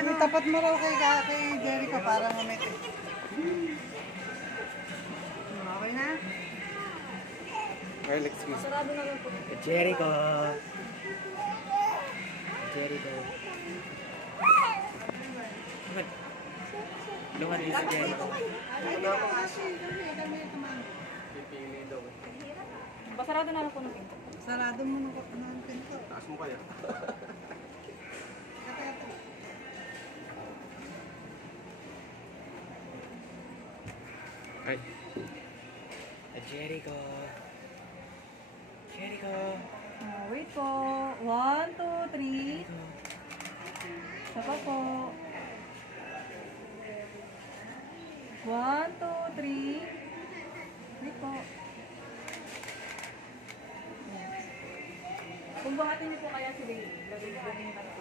Tapat mo raw kay Jericho para ngumiti. Okay na? Well, excuse me. Sarado na lang po. Jericho. Jericho. Luhan din si Jericho. Pipili daw. Basarado na lang po ng pinto. Sarado mo ng pinto. Taas mo kaya? Ay. Jericho. Jericho. Wait po. 1, 2, 3. Isa pa po. 1, 2, 3. Wait po. Kung buhatin niyo po kaya si Baby, gagawin ka na po.